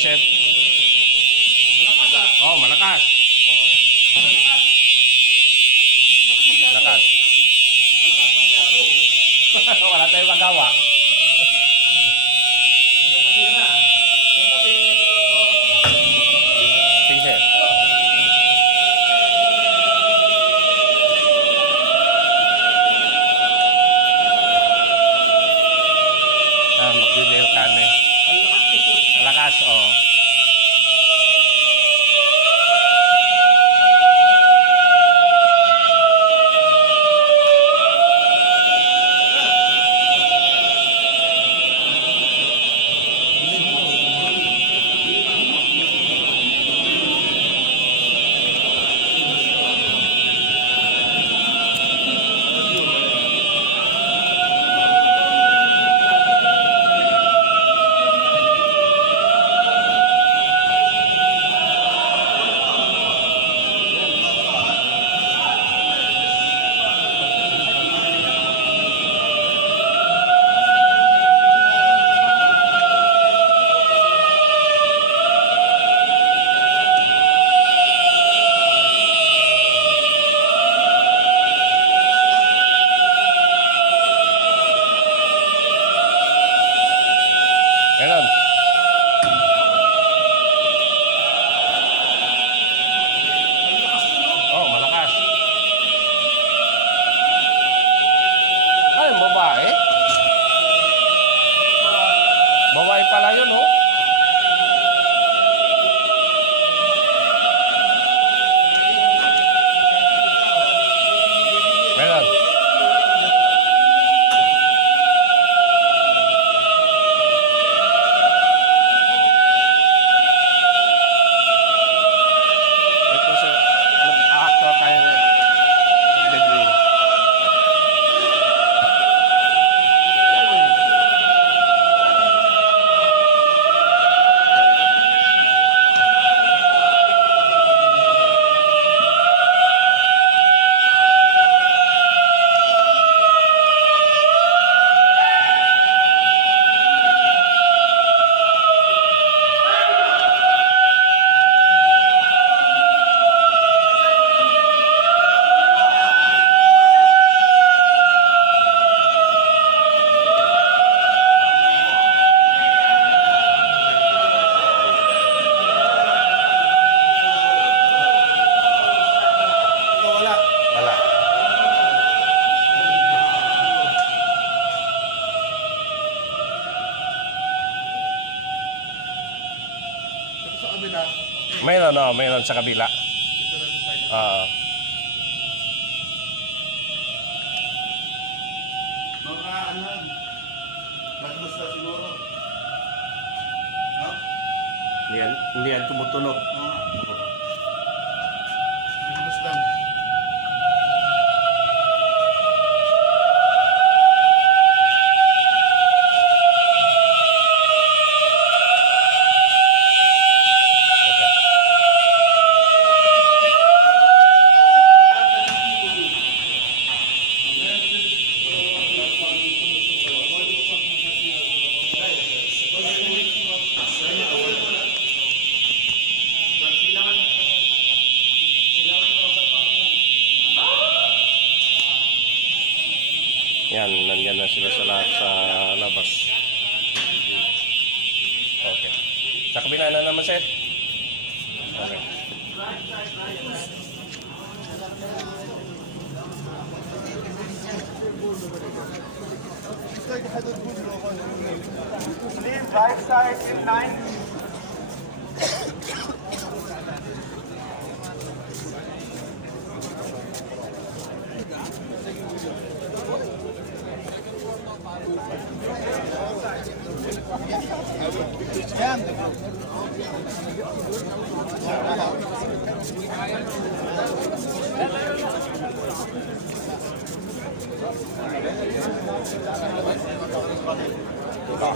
sir. Malakas ah. Oh, malakas. Oh, yan. Malakas. Malakas. Malakas masyado. Wala tayong magawa. Nakakasira. Sige, sir. Magbibigay kami. Malakas, oh. Meron. Oh, malakas. Ay, babae. Babae pala yun, oh. Meron. Ito sa nag-actor kayo nag-degree. Wala. Wala. Ito sa kabila. Mayroon, oh, mayroon sa kabila. Ito lang sa side. Ah, Mga ano yan. Basta siguro. No? hindi yan tumutunog. Oo. Bigas lang. Okay. Yan, nandyan na sila sa lahat sa labas. Okay. Sa kabila na naman, sir. Okay. Please, right side in line. Yan.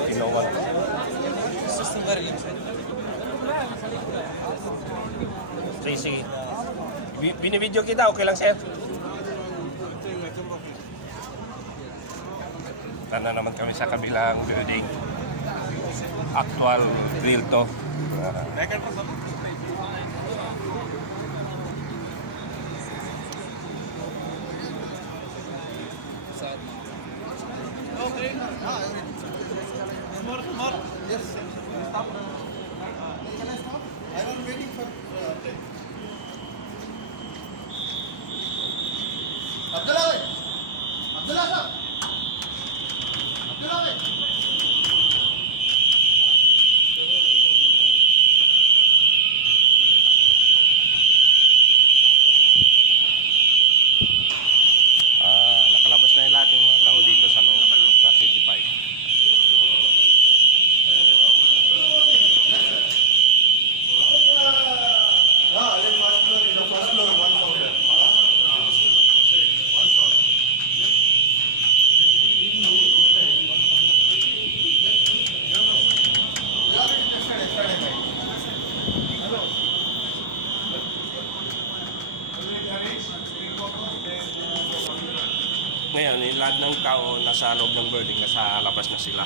Kinuwan. Sige. Binibidyo kita, okay lang, sir? Tanda naman kami sa kabilang building. Actual real to. Nakalabas na yung lahat ng mga tao dito sa loob, sa City 5. Ngayon, yung lahat ng tao nasa loob ng building, nasa labas na sila.